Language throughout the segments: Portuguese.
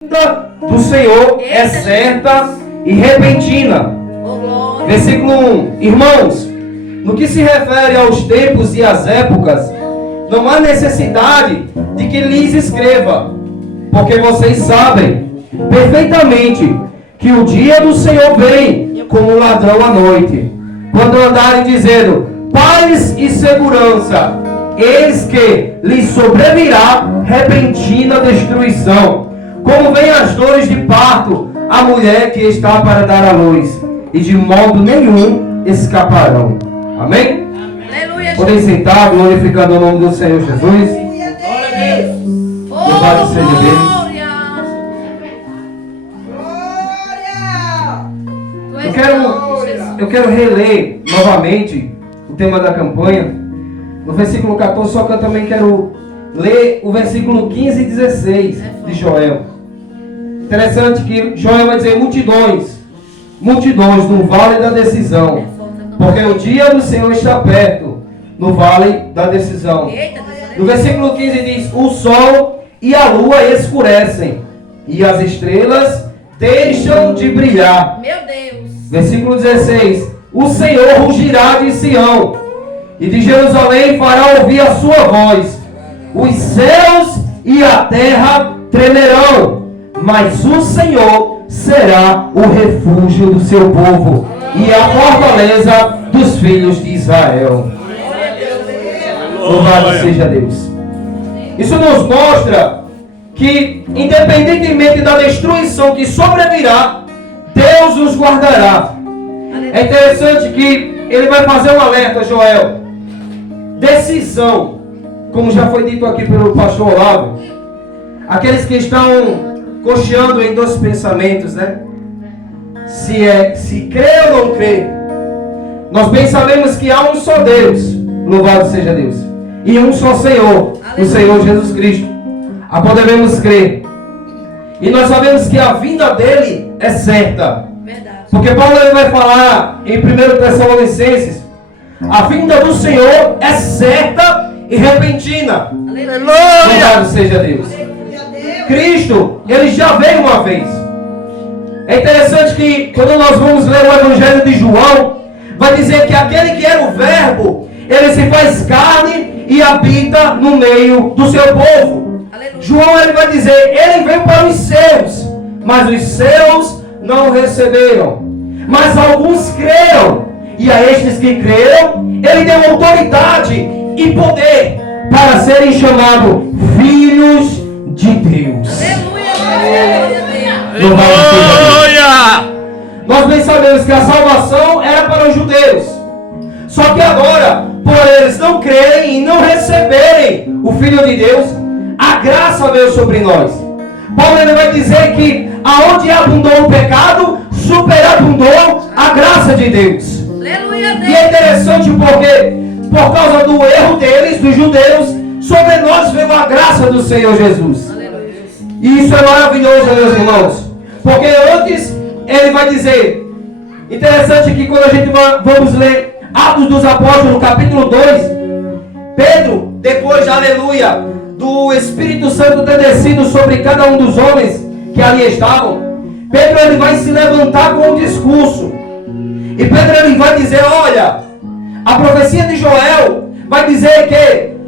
do Senhor é certa e repentina. Versículo 1. Irmãos, no que se refere aos tempos e às épocas, não há necessidade de que lhes escreva, porque vocês sabem perfeitamente que o dia do Senhor vem como um ladrão à noite. Quando andarem dizendo paz e segurança, eis que lhes sobrevirá repentina destruição, como vem as dores de parto à mulher que está para dar à luz, e de modo nenhum escaparão. Amém? Aleluia. Podem sentar, glorificando o nome do Senhor Jesus. Glória a Deus. Louvado seja Deus. Eu quero reler novamente o tema da campanha, no versículo 14, só que eu também quero ler o versículo 15 e 16 de Joel. Interessante que Joel vai dizer multidões no vale da decisão, porque o dia do Senhor está perto, no vale da decisão. No versículo 15 diz: o sol e a lua escurecem, e as estrelas deixam de brilhar. Meu Deus. Versículo 16: o Senhor rugirá de Sião, e de Jerusalém fará ouvir a sua voz. Os céus e a terra tremerão, mas o Senhor será o refúgio do seu povo e a fortaleza dos filhos de Israel. Louvado seja Deus. Isso nos mostra que, independentemente da destruição que sobrevirá, Deus nos guardará. É interessante que ele vai fazer um alerta, Joel. Decisão, como já foi dito aqui pelo pastor Olavo, aqueles que estão cocheando em dois pensamentos, né? Se crê ou não crê. Nós bem sabemos que há um só Deus, louvado seja Deus, e um só Senhor, o Senhor Jesus Cristo, a qual devemos crer. E nós sabemos que a vinda dele é certa. Verdade. Porque Paulo ele vai falar em 1 Tessalonicenses: a vinda do Senhor é certa e repentina. Louvado seja Deus. Cristo, ele já veio uma vez. É interessante que quando nós vamos ler o Evangelho de João, vai dizer que aquele que era o Verbo, ele se faz carne e habita no meio do seu povo. Aleluia. João ele vai dizer: ele veio para os seus, mas os seus não o receberam. Mas alguns creram, e a estes que creram, ele deu autoridade e poder para serem chamados filhos de Deus. Aleluia. Nós bem sabemos que a salvação era para os judeus. Só que agora, por eles não crerem e não receberem o Filho de Deus, a graça veio sobre nós. Paulo ele vai dizer que aonde abundou o pecado, superabundou a graça de Deus. Aleluia. E é interessante porque, por causa do erro deles, dos judeus, sobre nós veio a graça do Senhor Jesus. Aleluia. E isso é maravilhoso, meus irmãos. Porque antes, ele vai dizer, interessante que quando a gente vamos ler Atos dos Apóstolos, capítulo 2, Pedro, depois, aleluia, do Espírito Santo ter descido sobre cada um dos homens que ali estavam, Pedro ele vai se levantar com um discurso. E Pedro ele vai dizer: olha, a profecia de Joel vai dizer que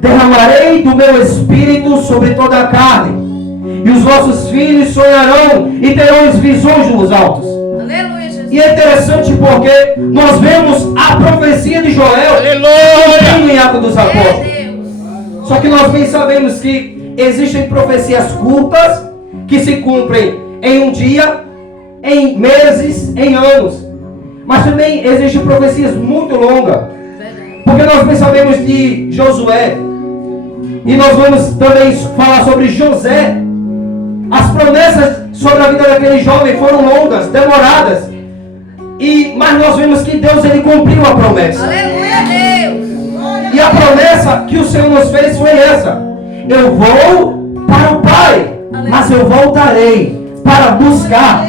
derramarei do meu Espírito sobre toda a carne, e os vossos filhos sonharão e terão visões dos altos. Aleluia, Jesus. E é interessante porque nós vemos a profecia de Joel em Atos dos Apóstolos. Só que nós bem sabemos que existem profecias curtas que se cumprem em um dia, em meses, em anos. Mas também existem profecias muito longas. Porque nós bem sabemos de Josué. E nós vamos também falar sobre José. As promessas sobre a vida daquele jovem foram longas, demoradas. Mas nós vemos que Deus ele cumpriu a promessa. Aleluia, Deus. E a promessa que o Senhor nos fez foi essa: eu vou para o Pai, mas eu voltarei para buscar.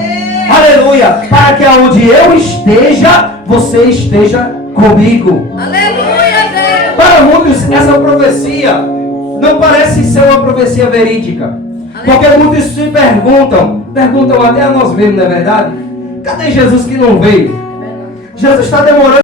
Aleluia. Para que aonde eu esteja, você esteja comigo. Aleluia, Deus. Para muitos, essa profecia não parece ser uma profecia verídica. Porque muitos se perguntam até a nós mesmos, não é verdade? Cadê Jesus que não veio? Jesus está demorando.